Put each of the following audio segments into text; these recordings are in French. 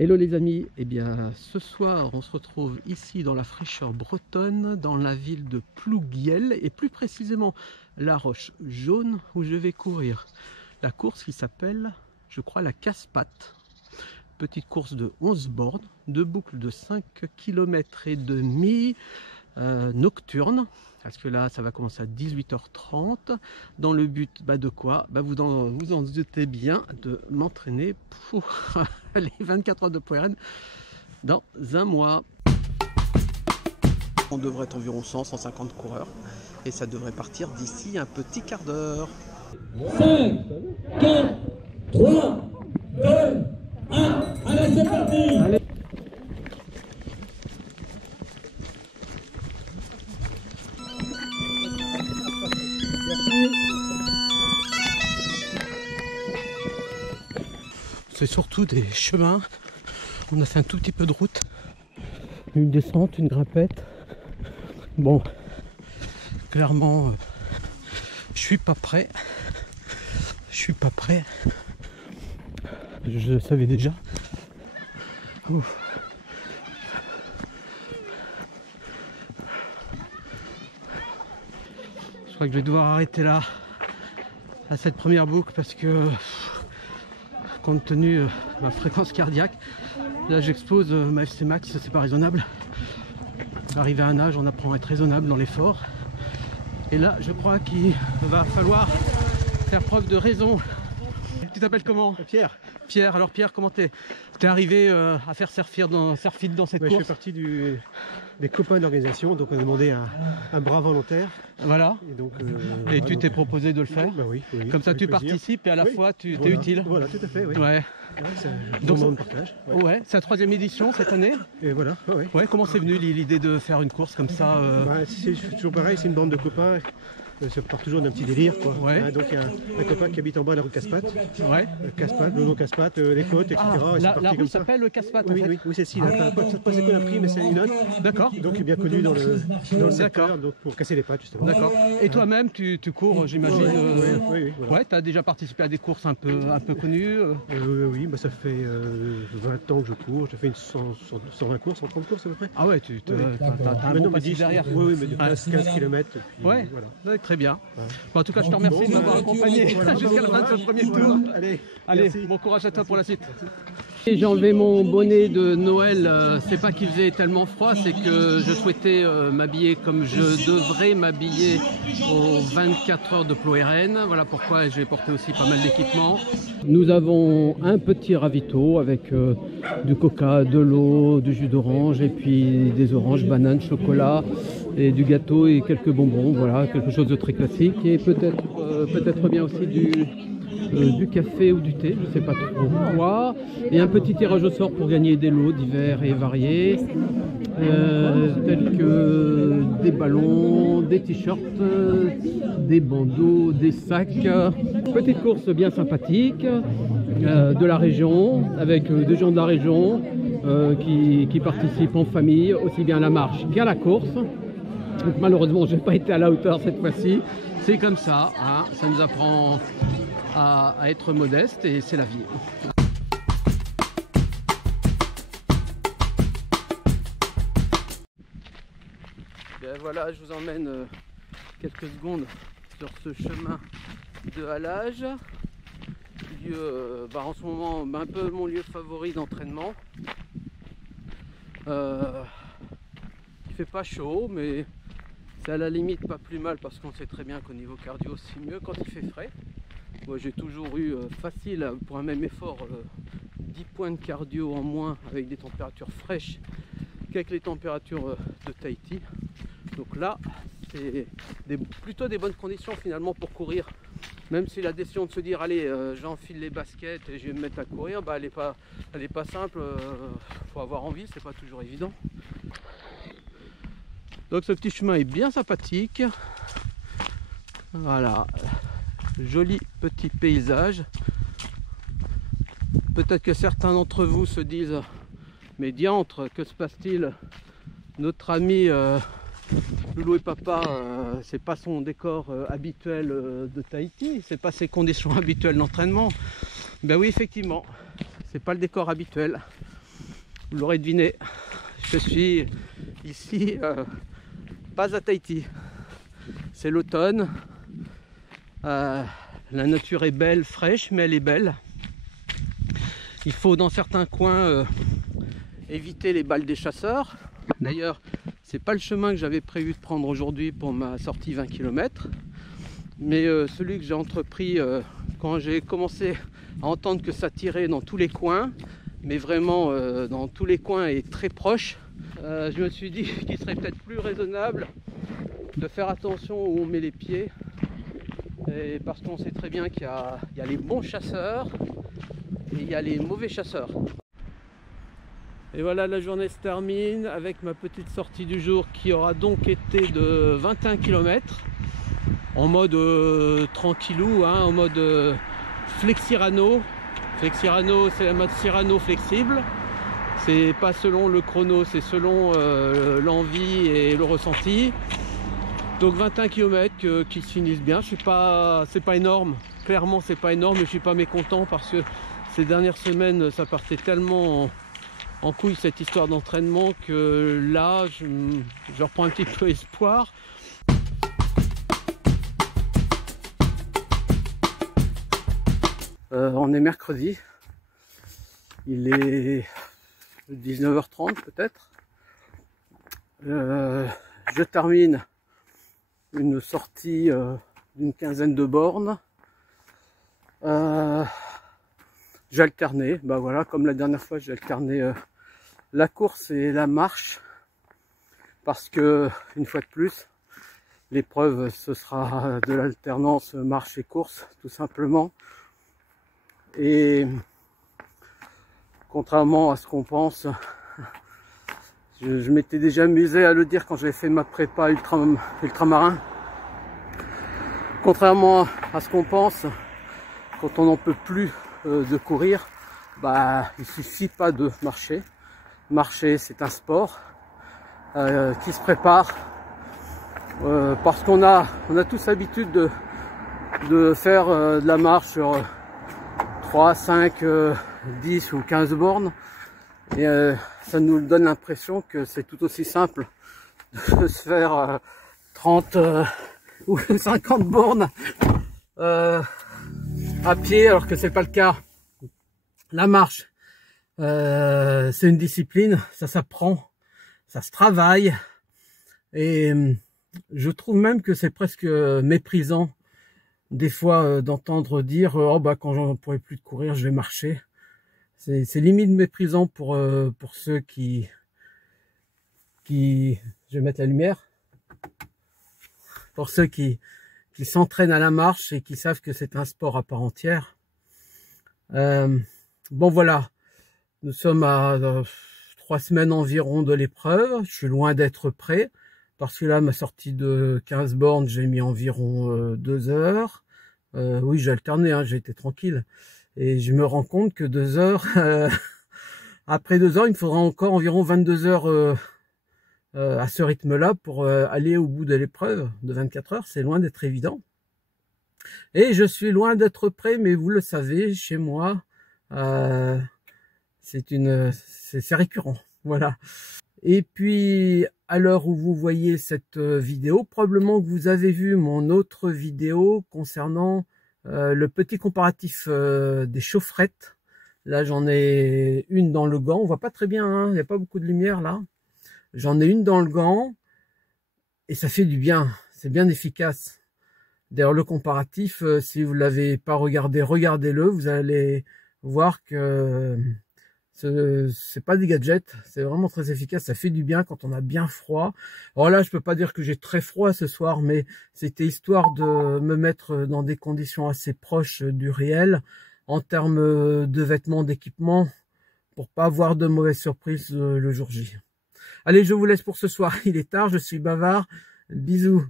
Hello les amis, eh bien ce soir on se retrouve ici dans la fraîcheur bretonne, dans la ville de Plouguiel et plus précisément la Roche Jaune où je vais courir la course qui s'appelle, je crois, la Casse-Pattes. Petite course de 11 bornes, deux boucles de 5 km et demi nocturne. Parce que là, ça va commencer à 18h30 dans le but de quoi vous en doutez bien, de m'entraîner pour les 24 heures de Plouéren dans un mois. On devrait être environ 100-150 coureurs et ça devrait partir d'ici un petit quart d'heure. 5, 4, 3, 2, 1, allez c'est parti. Allez. C'est surtout des chemins. On a fait un tout petit peu de route, une descente, une grimpette. Bon, clairement, je suis pas prêt. Je le savais déjà. Ouf. Je crois que je vais devoir arrêter là à cette première boucle parce que compte tenu de ma fréquence cardiaque, là j'explose ma FC max, c'est pas raisonnable. Arrivé à un âge, on apprend à être raisonnable dans l'effort. Et là, je crois qu'il va falloir faire preuve de raison. Tu t'appelles comment? Pierre. Pierre, alors Pierre, comment t'es arrivé à faire surfit dans cette course? Je fais partie des copains d'organisation, donc on a demandé un bras volontaire. Voilà. Et, donc, et tu t'es proposé de le faire? Bah oui, comme ça tu plaisir. Participes et à la fois tu voilà, es utile. Voilà, tout à fait, oui. Ouais. C'est un donc, moment de partage. Ouais, c'est la 3e édition cette année. Et voilà, ouais. Comment c'est venu l'idée de faire une course comme ça c'est toujours pareil, c'est une bande de copains. Ça part toujours d'un petit délire, quoi. Ouais. Donc il y a un copain qui habite en bas de la rue Casse-Pattes. Ouais. Casse-Pattes, le nom Casse-Pattes, les côtes, etc. La rue s'appelle le Casse-Pattes. Oui, c'est celle-ci. C'est pas qu'on a pris, mais c'est une autre. D'accord. Donc il est bien connu dans le secteur, donc pour casser les pattes justement. D'accord. Et toi-même, tu cours, j'imagine. Oui. Voilà. Ouais, tu as déjà participé à des courses un peu connues. Oui, ça fait 20 ans que je cours. J'ai fait 120 courses, 130 courses à peu près. Ah ouais, tu as un bon passif derrière. Oui, mais de 15 km. Ouais, très bien. Ouais. Bon, en tout cas, je te remercie de m'avoir accompagné jusqu'à la fin de ce premier tour. Allez, bon courage à toi pour la suite. J'ai enlevé mon bonnet de Noël, c'est pas qu'il faisait tellement froid, c'est que je souhaitais m'habiller comme je devrais m'habiller aux 24 heures de Plouéren. Voilà pourquoi j'ai porté aussi pas mal d'équipements. Nous avons un petit ravito avec du coca, de l'eau, du jus d'orange et puis des oranges, bananes, chocolat et du gâteau et quelques bonbons. Voilà, quelque chose de très classique et peut-être bien aussi du café ou du thé, je ne sais pas trop quoi, et un petit tirage au sort pour gagner des lots divers et variés, tels que des ballons, des t-shirts, des bandeaux, des sacs. Petite course bien sympathique de la région, avec des gens de la région qui participent en famille, aussi bien à la marche qu'à la course. Donc, malheureusement, je n'ai pas été à la hauteur cette fois-ci. C'est comme ça, hein, ça nous apprend à être modeste et c'est la vie. Bien voilà, je vous emmène quelques secondes sur ce chemin de halage. Lieu, en ce moment, un peu mon lieu favori d'entraînement. Il fait pas chaud, mais c'est à la limite pas plus mal parce qu'on sait très bien qu'au niveau cardio c'est mieux quand il fait frais. Moi j'ai toujours eu facile pour un même effort 10 points de cardio en moins avec des températures fraîches qu'avec les températures de Tahiti. Donc là c'est plutôt des bonnes conditions finalement pour courir. Même si la décision de se dire allez j'enfile les baskets et je vais me mettre à courir, elle est pas simple, faut avoir envie, c'est pas toujours évident. Donc ce petit chemin est bien sympathique. Voilà, joli petit paysage. Peut-être que certains d'entre vous se disent mais diantre, que se passe-t-il? Notre ami Loulou et Papa, c'est pas son décor habituel de Tahiti, c'est pas ses conditions habituelles d'entraînement. Ben oui, effectivement, c'est pas le décor habituel. Vous l'aurez deviné, je suis ici, pas à Tahiti. C'est l'automne. La nature est belle, fraîche, mais elle est belle. Il faut dans certains coins éviter les balles des chasseurs. D'ailleurs, c'est pas le chemin que j'avais prévu de prendre aujourd'hui pour ma sortie 20 km. Mais celui que j'ai entrepris quand j'ai commencé à entendre que ça tirait dans tous les coins, mais vraiment dans tous les coins et très proche, je me suis dit qu'il serait peut-être plus raisonnable de faire attention où on met les pieds. Et parce qu'on sait très bien qu'il y a les bons chasseurs et il y a les mauvais chasseurs. Et voilà, la journée se termine avec ma petite sortie du jour qui aura donc été de 21 km en mode tranquillou, hein, en mode Flexirano. Flexirano, c'est la mode Cyrano flexible. C'est pas selon le chrono, c'est selon l'envie et le ressenti. Donc 21 km qui se finissent bien. C'est pas énorme, clairement c'est pas énorme, mais je suis pas mécontent parce que ces dernières semaines ça partait tellement en couille cette histoire d'entraînement que là je reprends un petit peu espoir. On est mercredi, il est 19h30 peut-être. Je termine une sortie d'une quinzaine de bornes. J'ai alterné, bah voilà, comme la dernière fois j'ai alterné la course et la marche parce que une fois de plus l'épreuve ce sera de l'alternance marche et course tout simplement. Et contrairement à ce qu'on pense, je m'étais déjà amusé à le dire quand j'avais fait ma prépa ultramarin. Contrairement à ce qu'on pense, quand on n'en peut plus de courir, bah il suffit pas de marcher. Marcher, c'est un sport qui se prépare parce qu'on a tous l'habitude de faire de la marche sur 3, 5, 10 ou 15 bornes et ça nous donne l'impression que c'est tout aussi simple de se faire 30 ou 50 bornes à pied, alors que c'est pas le cas. La marche, c'est une discipline, ça s'apprend, ça se travaille, et je trouve même que c'est presque méprisant des fois d'entendre dire oh bah quand j'en pourrai plus de courir je vais marcher. C'est limite méprisant pour ceux qui je vais mettre la lumière, pour ceux qui s'entraînent à la marche et qui savent que c'est un sport à part entière. Bon voilà, nous sommes à 3 semaines environ de l'épreuve. Je suis loin d'être prêt parce que là ma sortie de 15 bornes j'ai mis environ 2 heures. Oui, j'ai alterné, hein, j'ai été tranquille et je me rends compte que 2 heures après 2 heures il me faudra encore environ 22 heures à ce rythme là pour aller au bout de l'épreuve de 24 heures. C'est loin d'être évident et je suis loin d'être prêt, mais vous le savez, chez moi c'est récurrent, voilà. Et puis à l'heure où vous voyez cette vidéo, probablement que vous avez vu mon autre vidéo concernant le petit comparatif des chaufferettes. Là j'en ai une dans le gant, on voit pas très bien, hein, il n'y a pas beaucoup de lumière là. J'en ai une dans le gant et ça fait du bien, c'est bien efficace. D'ailleurs le comparatif, si vous l'avez pas regardé, regardez-le, vous allez voir que c'est pas des gadgets, c'est vraiment très efficace, ça fait du bien quand on a bien froid. Alors là je peux pas dire que j'ai très froid ce soir, mais c'était histoire de me mettre dans des conditions assez proches du réel en termes de vêtements, d'équipement, pour pas avoir de mauvaises surprises le jour J. Allez, je vous laisse pour ce soir, il est tard, je suis bavard, bisous.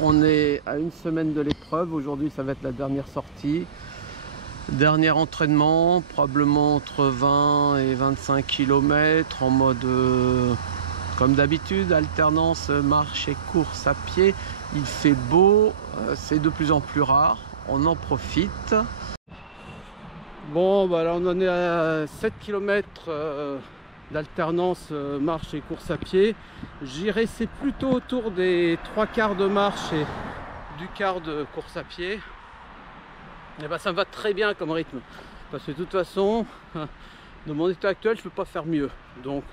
On est à une semaine de l'épreuve, aujourd'hui ça va être la dernière sortie. Dernier entraînement, probablement entre 20 et 25 km en mode, comme d'habitude, alternance marche et course à pied. Il fait beau, c'est de plus en plus rare. on en profite. Bon, bah là on en est à 7 km d'alternance marche et course à pied. J'irai c'est plutôt autour des 3 quarts de marche et du quart de course à pied. Et bah ça me va très bien comme rythme. Parce que de toute façon, dans mon état actuel, je ne peux pas faire mieux. Donc,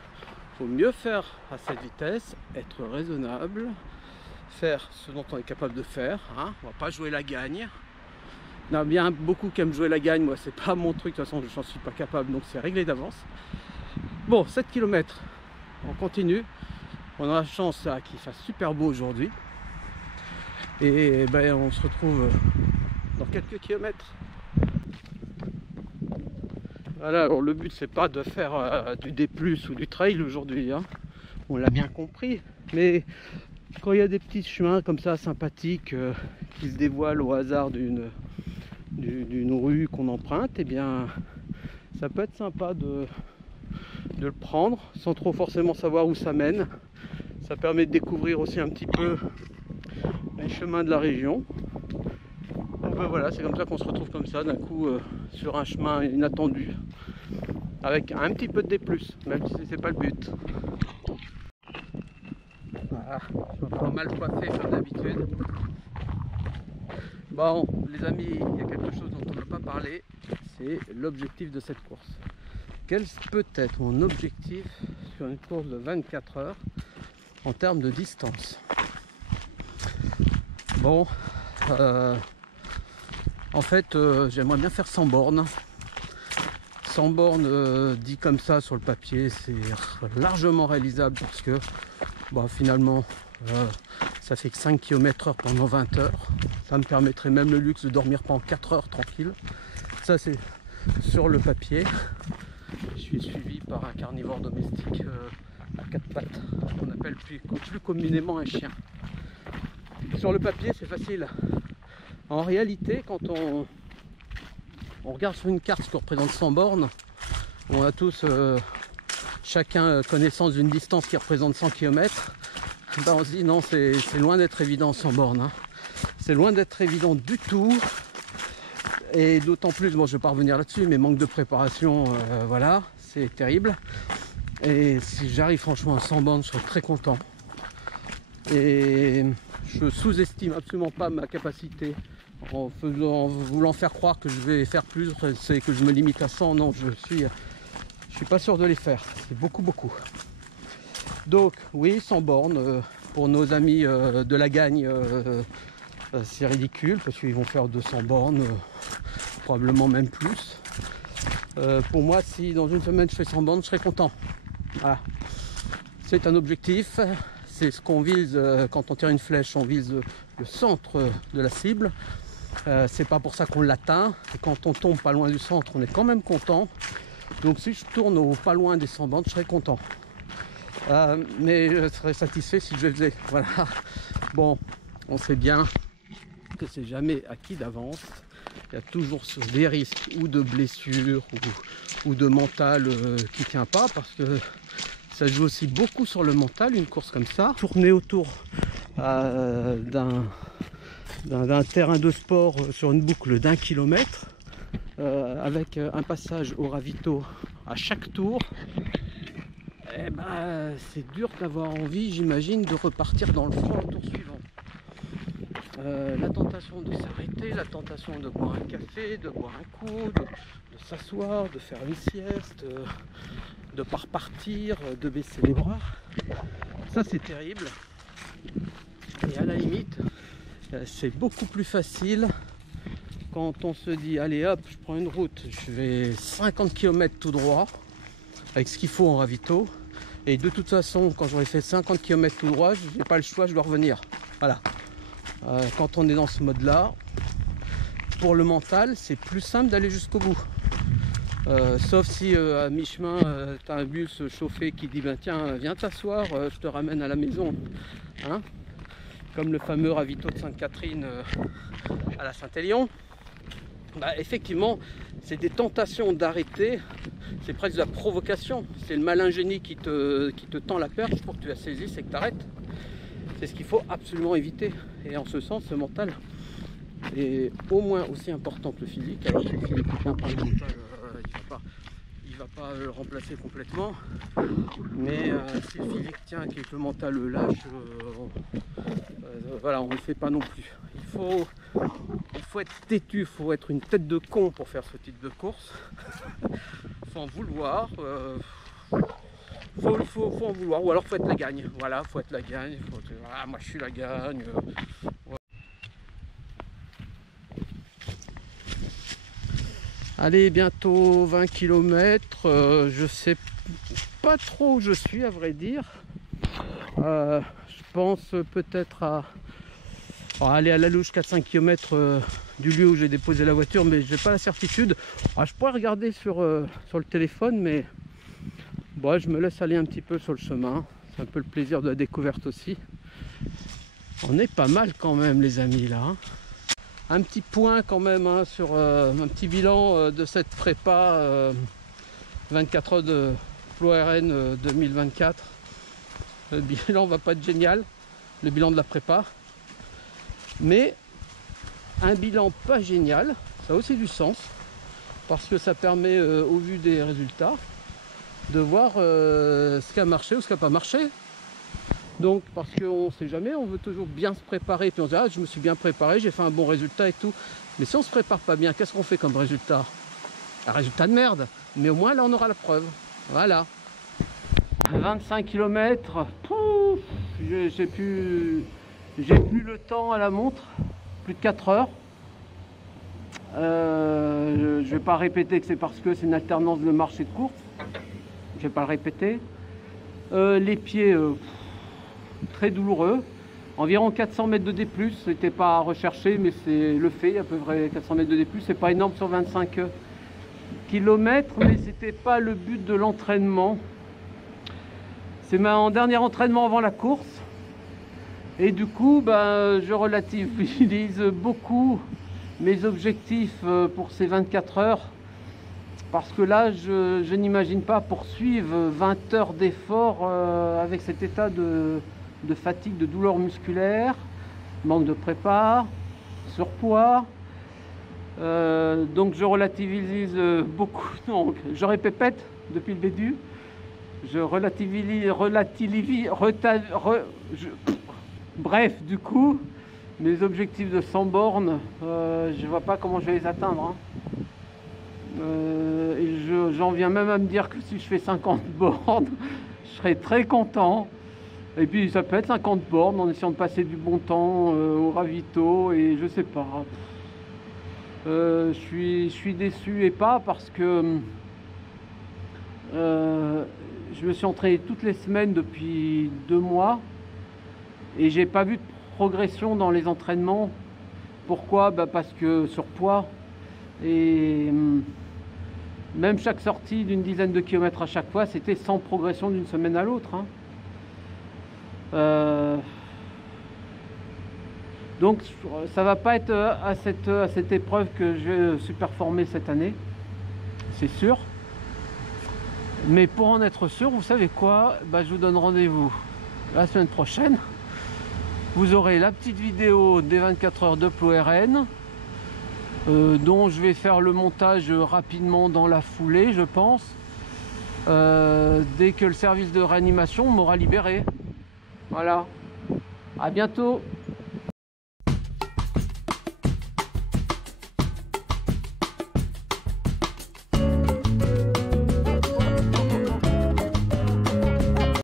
il faut mieux faire à cette vitesse, être raisonnable, faire ce dont on est capable de faire. Hein. On ne va pas jouer la gagne. Il y en a bien beaucoup qui aiment jouer la gagne. Moi, c'est pas mon truc. De toute façon, je n'en suis pas capable. Donc, c'est réglé d'avance. Bon, 7 km. On continue. On a la chance qu'il fasse super beau aujourd'hui. Et ben, on se retrouve dans quelques kilomètres. Voilà, alors le but c'est pas de faire du D+ ou du trail aujourd'hui, hein. On l'a bien compris, mais quand il y a des petits chemins comme ça sympathiques qui se dévoilent au hasard d'une rue qu'on emprunte, et eh bien ça peut être sympa de le prendre sans trop forcément savoir où ça mène. Ça permet de découvrir aussi un petit peu les chemins de la région. Donc ben voilà, c'est comme ça qu'on se retrouve comme ça d'un coup sur un chemin inattendu avec un petit peu de D+, même si c'est pas le but. Voilà, je suis pas mal coiffé comme d'habitude. Bon les amis, il y a quelque chose dont on n'a pas parlé, c'est l'objectif de cette course. Quel peut être mon objectif sur une course de 24 heures en termes de distance? Bon, en fait, j'aimerais bien faire 100 bornes. 100 bornes dit comme ça sur le papier, c'est largement réalisable parce que bah, finalement, ça fait que 5 km/h pendant 20 heures. Ça me permettrait même le luxe de dormir pendant 4 heures tranquille. Ça, c'est sur le papier. Je suis suivi par un carnivore domestique à 4 pattes, qu'on appelle plus communément un chien. Sur le papier, c'est facile. En réalité, quand on regarde sur une carte ce que représente 100 bornes, on a tous chacun connaissance d'une distance qui représente 100 km, ben on se dit non, c'est loin d'être évident 100 bornes. Hein. C'est loin d'être évident du tout. Et d'autant plus, bon je ne vais pas revenir là-dessus, mais manque de préparation, voilà, c'est terrible. Et si j'arrive franchement à 100 bornes, je serai très content. Et je sous-estime absolument pas ma capacité en voulant faire croire que je vais faire plus, c'est que je me limite à 100. Non, je suis pas sûr de les faire, c'est beaucoup. Donc oui, 100 bornes pour nos amis de la Gagne, c'est ridicule parce qu'ils vont faire 200 bornes, probablement même plus. Pour moi, si dans une semaine je fais 100 bornes, je serai content. Voilà, c'est un objectif. C'est ce qu'on vise quand on tire une flèche, on vise le centre de la cible. C'est pas pour ça qu'on l'atteint. Et quand on tombe pas loin du centre, on est quand même content. Donc si je tourne au pas loin des 100 bornes, je serais content. Mais je serais satisfait si je le faisais. Voilà. Bon, on sait bien que c'est jamais acquis d'avance. Il y a toujours des risques ou de blessures ou de mental qui tient pas, parce que ça joue aussi beaucoup sur le mental, une course comme ça. Tourner autour d'un terrain de sport sur une boucle d'1 kilomètre avec un passage au ravito à chaque tour, eh ben, c'est dur d'avoir envie, j'imagine, de repartir dans le fond au tour suivant. La tentation de s'arrêter, la tentation de boire un café, de boire un coup, de s'asseoir, de faire une sieste, de ne pas repartir, de baisser les bras, ça c'est terrible. Et à la limite, c'est beaucoup plus facile quand on se dit allez hop, je prends une route, je vais 50 km tout droit avec ce qu'il faut en ravito, et de toute façon quand j'aurai fait 50 km tout droit, je n'ai pas le choix, je dois revenir. Voilà. Quand on est dans ce mode là, pour le mental c'est plus simple d'aller jusqu'au bout. Sauf si à mi-chemin tu as un bus chauffé qui dit ben tiens viens t'asseoir, je te ramène à la maison, hein, comme le fameux ravito de Sainte-Catherine à la Saint-Élion. Bah, effectivement c'est des tentations d'arrêter, c'est presque de la provocation, c'est le malin génie qui te tend la perche pour que tu la saisisses et que tu arrêtes. C'est ce qu'il faut absolument éviter, et en ce sens le mental est au moins aussi important que le physique. Alors si le physique tient pas le mental, il va pas le remplacer complètement, mais si le physique tient et que le mental le lâche, voilà, on ne le fait pas non plus. Il faut être têtu, il faut être une tête de con pour faire ce type de course. Faut en vouloir, faut en vouloir, ou alors faut être la gagne. Voilà, faut être la gagne. Ah, moi je suis la gagne. Ouais. Allez, bientôt 20 km. Je sais pas trop où je suis, à vrai dire. Je pense peut-être à aller à la louche 4-5 km du lieu où j'ai déposé la voiture, mais j'ai pas la certitude. Alors, je pourrais regarder sur le téléphone, mais bon, je me laisse aller un petit peu sur le chemin. C'est un peu le plaisir de la découverte aussi. On est pas mal quand même, les amis, là. Hein. Un petit point quand même hein, sur un petit bilan de cette prépa 24 heures de PloRN 2024. Le bilan va pas être génial, le bilan de la prépa. Mais un bilan pas génial, ça a aussi du sens, parce que ça permet, au vu des résultats, de voir ce qui a marché ou ce qui n'a pas marché. Donc, parce qu'on ne sait jamais, on veut toujours bien se préparer, puis on se dit, ah, je me suis bien préparé, j'ai fait un bon résultat et tout. Mais si on ne se prépare pas bien, qu'est-ce qu'on fait comme résultat? Un résultat de merde. Mais au moins, là, on aura la preuve. Voilà. 25 km, j'ai plus le temps à la montre, plus de 4 heures. Je vais pas répéter que c'est parce que c'est une alternance de marche et de course. Je vais pas le répéter. Les pieds très douloureux. Environ 400 mètres de D+, c'était pas à rechercher, mais c'est le fait, à peu près 400 mètres de D+, c'est pas énorme sur 25 km, mais c'était pas le but de l'entraînement. C'est mon dernier entraînement avant la course. Et du coup, je relativise beaucoup mes objectifs pour ces 24 heures. Parce que là, je n'imagine pas poursuivre 20 heures d'effort avec cet état de fatigue, de douleur musculaire, manque de prépa, surpoids. Donc je relativise beaucoup. Donc, je répète depuis le début. Je bref, du coup, mes objectifs de 100 bornes, je vois pas comment je vais les atteindre. Hein. Et j'en viens même à me dire que si je fais 50 bornes, je serai très content. Et puis ça peut être 50 bornes en essayant de passer du bon temps au ravito et je sais pas. Je suis déçu et pas parce que je me suis entraîné toutes les semaines depuis 2 mois et j'ai pas vu de progression dans les entraînements. Pourquoi? Parce que surpoids et même chaque sortie d'une dizaine de kilomètres à chaque fois, c'était sans progression d'une semaine à l'autre. Hein. Donc ça va pas être à cette épreuve que je suis performé cette année, c'est sûr. Mais pour en être sûr, vous savez quoi? Je vous donne rendez-vous la semaine prochaine. Vous aurez la petite vidéo des 24 heures de PloRN, dont je vais faire le montage rapidement dans la foulée, je pense, dès que le service de réanimation m'aura libéré. Voilà, à bientôt.